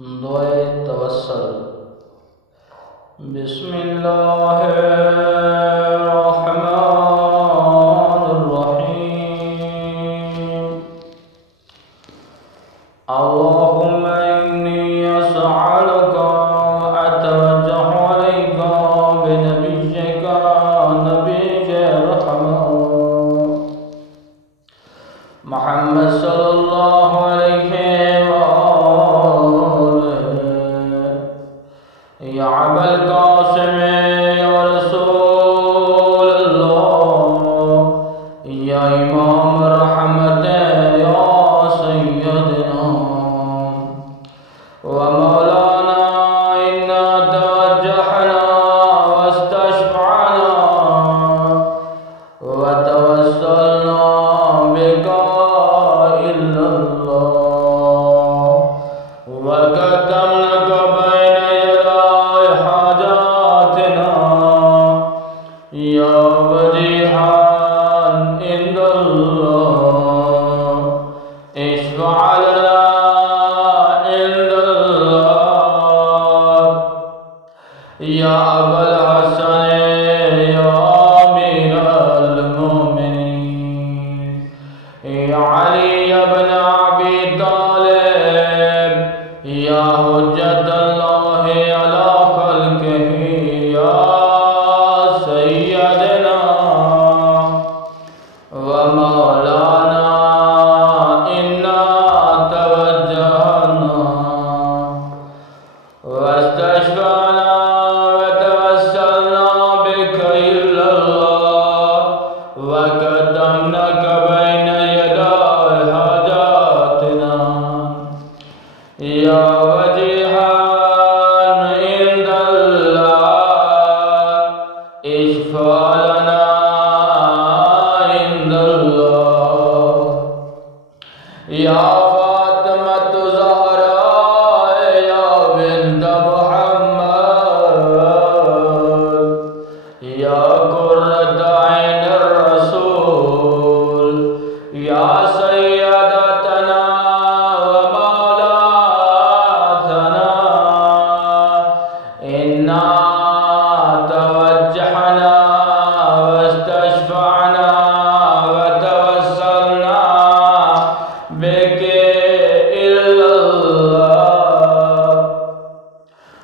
दुआए तवस्सुल। बिस्मिल्लाहिर्रहमानिर्रहीम। अल्लाहुम्मा इन्नी असअलुका व अतवज्जहु इलैका बिनबिय्यिका नबिय्यिर रहमत मुहम्मद सल्लल्लाहु अलैहि या अबल कासिम या रसूल अल्लाह या इमाम रहमत या सय्यदना व मौलाना इन्ना तवज्जहना वस्तशफअना व तवस्सलना बिका इल्लल्लाह व क़द्दमना या वजीहान इंदल्लाह इश्फ़अ लना इंदल्लाह या अबल हसन या अमीरल मोमिनीन या अली इब्न अबी तालिब या हुज्जतल्लाह अला खल्क़िही या सय्यदना व मौलाना इन्ना तवज्जहना वस्तशफअना व तवस्सलना बिका इल्लल्लाह व क़द्दमनाका बैन यदाय हाजातिना या वजीहान इंदल्लाह इश्फ़अ लना इंदल्लाह या फ़ातिमत ज़हरा या बिन्त मुहम्मद या क़ुर्रत ऐनिर रसूल या सय्यदतना व मौलातना इन्ना तवज्जहना वस्तशफअना व तवस्सलना बिका इल्लल्लाह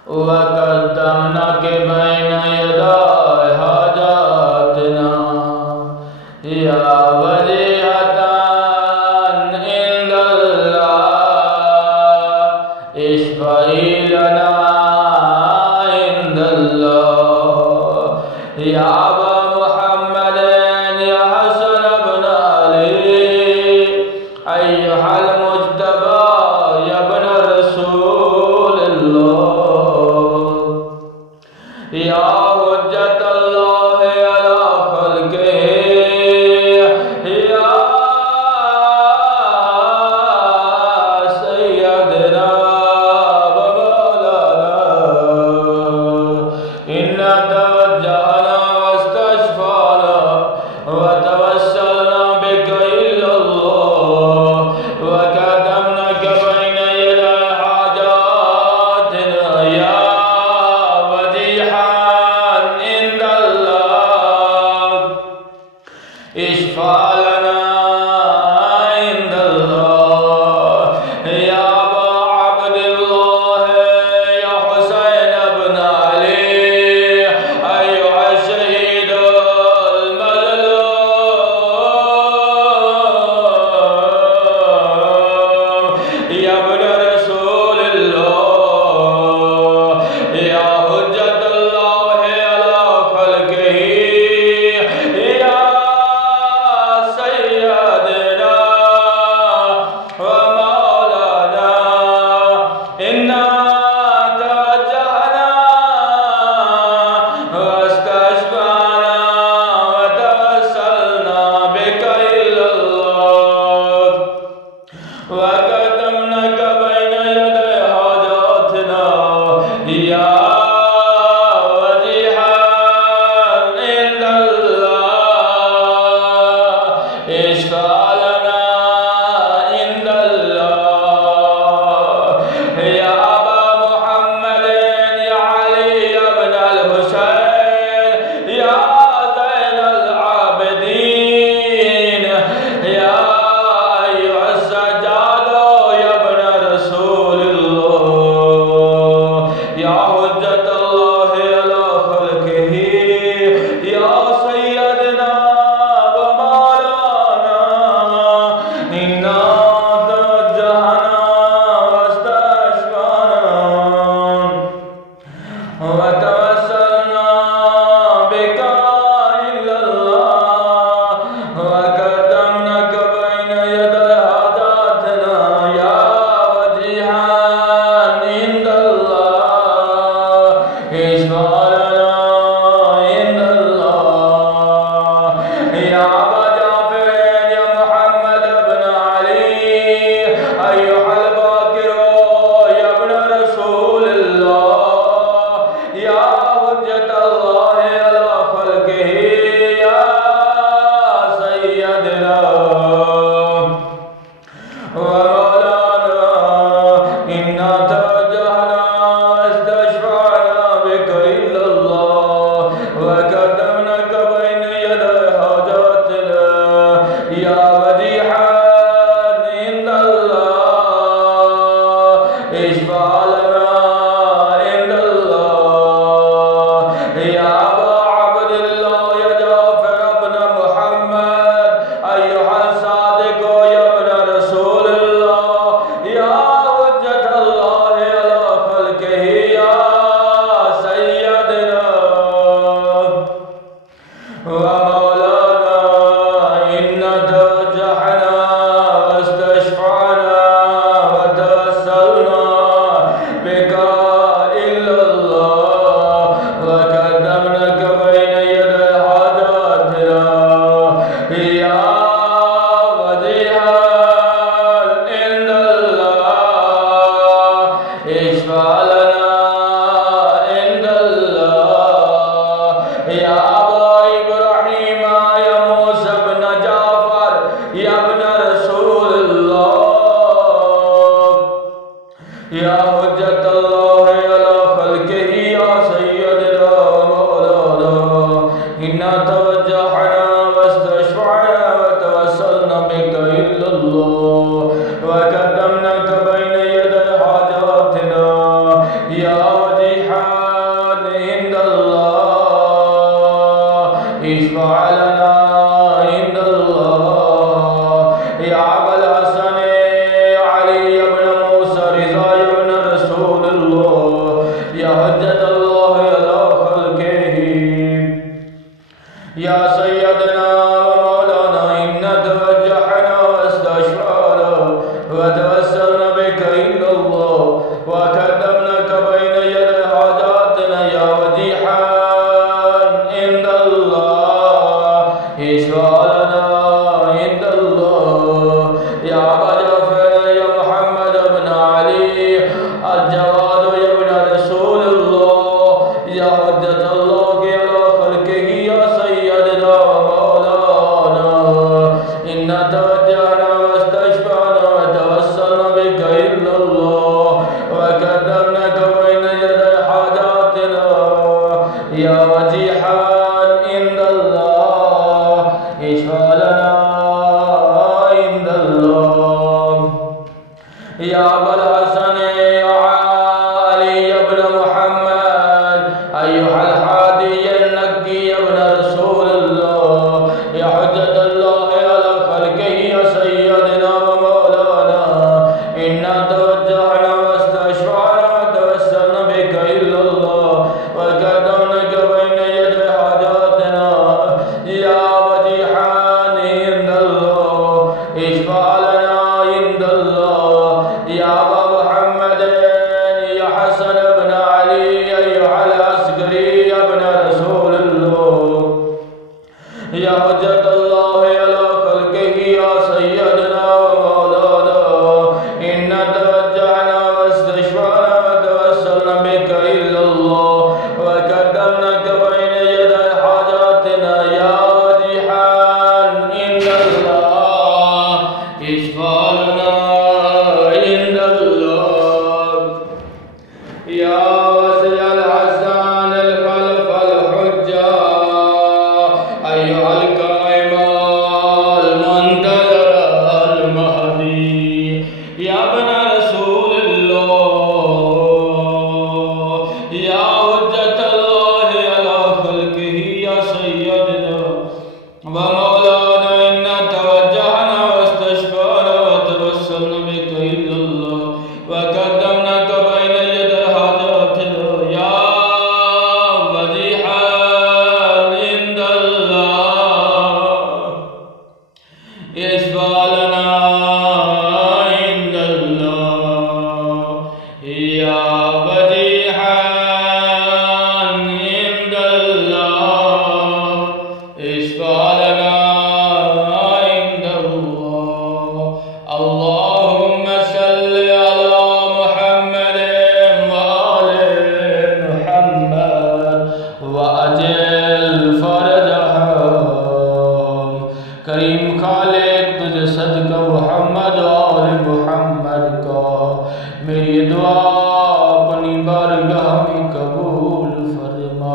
व क़द्दमनाका बैन यदाय हाजातिना या वजीहतान इंदल्लाह इश्फ़अ लना इंदल्लाह या अबा मुहम्मद या हसन इब्न अली अय्युहल मुज्तबा या इब्न रसूल अल्लाह या हुज्जतल्लाह अला खल्क़िही या सय्यदना व मौलाना इन्ना तवज्जहना वस्तशफअना व तवस्सलना बिका इल्लल्लाह व क़द्दमनाका बैन यदाय हाजातिना يشفع لنا عند الله मालिक तुझे सदका मुहम्मद और मुहम्मद का मेरी दुआ अपनी बारगाह में कबूल फरमा।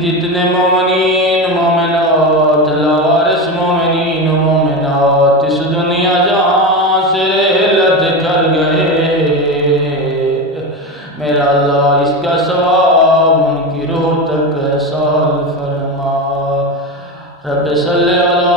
जितने मोमिनीन मोमिनात लावारिस मोमिनीन मोमिनात इस दुनिया जहां से रहलत कर गए, मेरा अल्लाह इसका सवाब उनकी रूह तक एहसाल फरमा। रब सल्ले अला